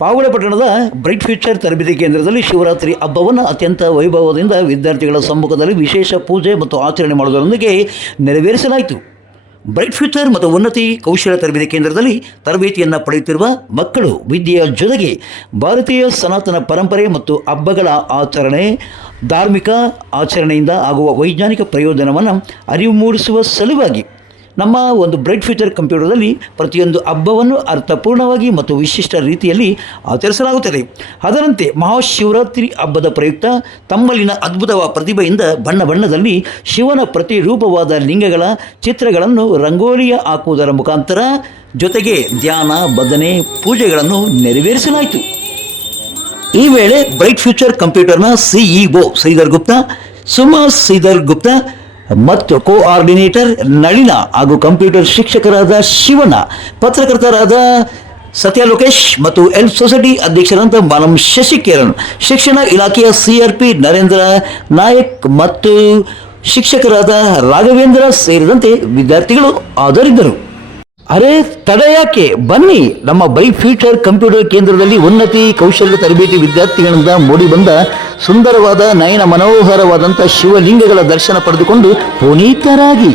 ಪಾವಗಡ ಪಟ್ಟಣದ bright future ತರಬೇತಿ ಕೇಂದ್ರದಲ್ಲಿ ಶಿವರಾತ್ರಿ ಹಬ್ಬವನ್ನು ಅತ್ಯಂತ ವೈಭವದಿಂದ ವಿದ್ಯಾರ್ಥಿಗಳ ಸಮ್ಮುಖದಲ್ಲಿ ವಿಶೇಷ ಪೂಜೆ ಮತ್ತು ಆಚರಣೆ ಮಾಡುವುದರೊಂದಿಗೆ ನೆರವೇರಿಸಲಾಯಿತು. ಬ್ರೈಟ್ ಫ್ಯೂಚರ್ ಮತ್ತು ಉನ್ನತಿ ಕೌಶಲ ತರಬೇತಿ ಕೇಂದ್ರದಲ್ಲಿ ತರಬೇತಿಯನ್ನು ಪಡೆಯುತ್ತಿರುವ ಮಕ್ಕಳು ವಿದ್ಯೆಯ ಜೊತೆಗೆ ಭಾರತೀಯ ಸನಾತನ ಪರಂಪರೆ ಮತ್ತು ಹಬ್ಬಗಳ ಆಚರಣೆ, ಧಾರ್ಮಿಕ ಆಚರಣೆಯಿಂದ ಆಗುವ ವೈಜ್ಞಾನಿಕ ಪ್ರಯೋಜನವನ್ನು ಅರಿವು ಮೂಡಿಸುವ ಸಲುವಾಗಿ ನಮ್ಮ ಒಂದು ಬ್ರೈಟ್ ಫ್ಯೂಚರ್ ಕಂಪ್ಯೂಟರ್ದಲ್ಲಿ ಪ್ರತಿಯೊಂದು ಹಬ್ಬವನ್ನು ಅರ್ಥಪೂರ್ಣವಾಗಿ ಮತ್ತು ವಿಶಿಷ್ಟ ರೀತಿಯಲ್ಲಿ ಆಚರಿಸಲಾಗುತ್ತದೆ. ಅದರಂತೆ ಮಹಾಶಿವರಾತ್ರಿ ಹಬ್ಬದ ಪ್ರಯುಕ್ತ ತಮ್ಮಲ್ಲಿನ ಅದ್ಭುತವಾದ ಪ್ರತಿಭೆಯಿಂದ ಬಣ್ಣ ಬಣ್ಣದಲ್ಲಿ ಶಿವನ ಪ್ರತಿರೂಪವಾದ ಲಿಂಗಗಳ ಚಿತ್ರಗಳನ್ನು ರಂಗೋಲಿಯ ಹಾಕುವುದರ ಮುಖಾಂತರ ಜೊತೆಗೆ ಧ್ಯಾನ, ಭಜನೆ, ಪೂಜೆಗಳನ್ನು ನೆರವೇರಿಸಲಾಯಿತು. ಈ ವೇಳೆ ಬ್ರೈಟ್ ಫ್ಯೂಚರ್ ಕಂಪ್ಯೂಟರ್ನ ಸಿಇಒ ಶ್ರೀಧರ್ ಗುಪ್ತಾ, ಸುಮಾ ಶ್ರೀಧರ್ ಗುಪ್ತಾ ಮತ್ತು ಕೋಆರ್ಡಿನೇಟರ್ ನಳಿನ ಹಾಗೂ ಕಂಪ್ಯೂಟರ್ ಶಿಕ್ಷಕರಾದ ಶಿವಣ್ಣ, ಪತ್ರಕರ್ತರಾದ ಸತ್ಯ ಲೋಕೇಶ್ ಮತ್ತು ಎಲ್ ಸೊಸೈಟಿ ಅಧ್ಯಕ್ಷರಾದ ಮಾನಮ್ ಶಶಿಕಿರಣ್, ಶಿಕ್ಷಣ ಇಲಾಖೆಯ ಸಿಆರ್ಪಿ ನರೇಂದ್ರ ನಾಯಕ್ ಮತ್ತು ಶಿಕ್ಷಕರಾದ ರಾಘವೇಂದ್ರ ಸೇರಿದಂತೆ ವಿದ್ಯಾರ್ಥಿಗಳು ಹಾಜರಿದ್ದರು. ಅರೆ ತಡ ಯಾಕೆ, ಬನ್ನಿ ನಮ್ಮ ಬ್ರೈಟ್ ಫ್ಯೂಚರ್ ಕಂಪ್ಯೂಟರ್ ಕೇಂದ್ರದಲ್ಲಿ ಉನ್ನತಿ ಕೌಶಲ್ಯ ತರಬೇತಿ ವಿದ್ಯಾರ್ಥಿಗಳಿಂದ ಮೂಡಿಬಂದ ಸುಂದರವಾದ ನಯನ ಮನೋಹರವಾದಂಥ ಶಿವಲಿಂಗಗಳ ದರ್ಶನ ಪಡೆದುಕೊಂಡು ಪುನೀತರಾಗಿ.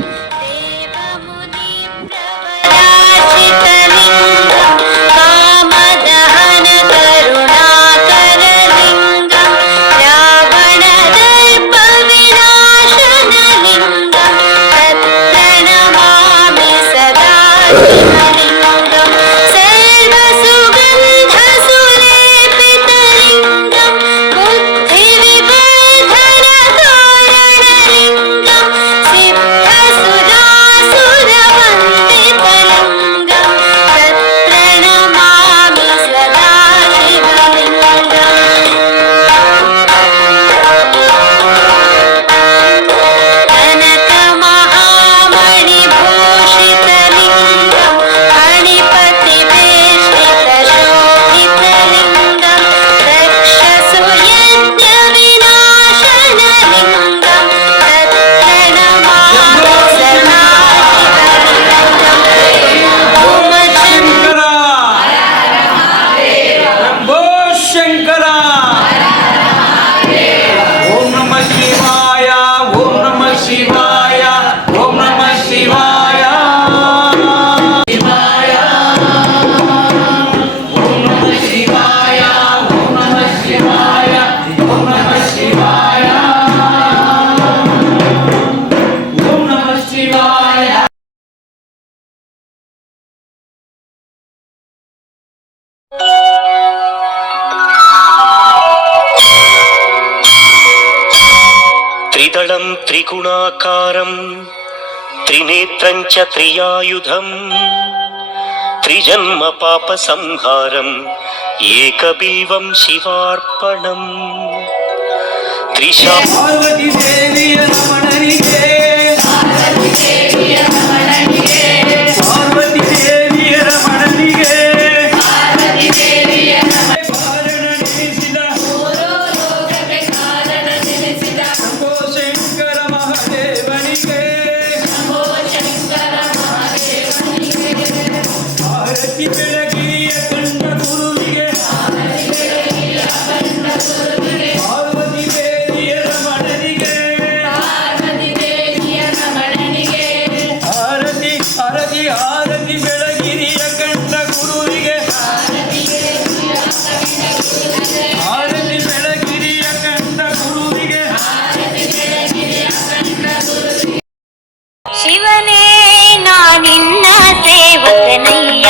ತ್ರಿದಳಂ ತ್ರಿಗುಣಾಕಾರಂ ತ್ರಿನೇತ್ರಂ ಚ ತ್ರಿಯಾಯುಧಂ ತ್ರಿಜನ್ಮ ಪಾಪ ಸಂಹಾರಂ ಏಕಬಿಲ್ವಂ ಶಿವಾರ್ಪಣಂ. ಪಾರ್ವತಿ ದೇವಿಯ ರಮಣನಿಗೆ, ಪಾರ್ವತಿ ದೇವಿಯ ರಮಣನಿಗೆ ಶಿವನೇ ನಾ ನಿನ್ನ ಸೇವಕನಯ್ಯ.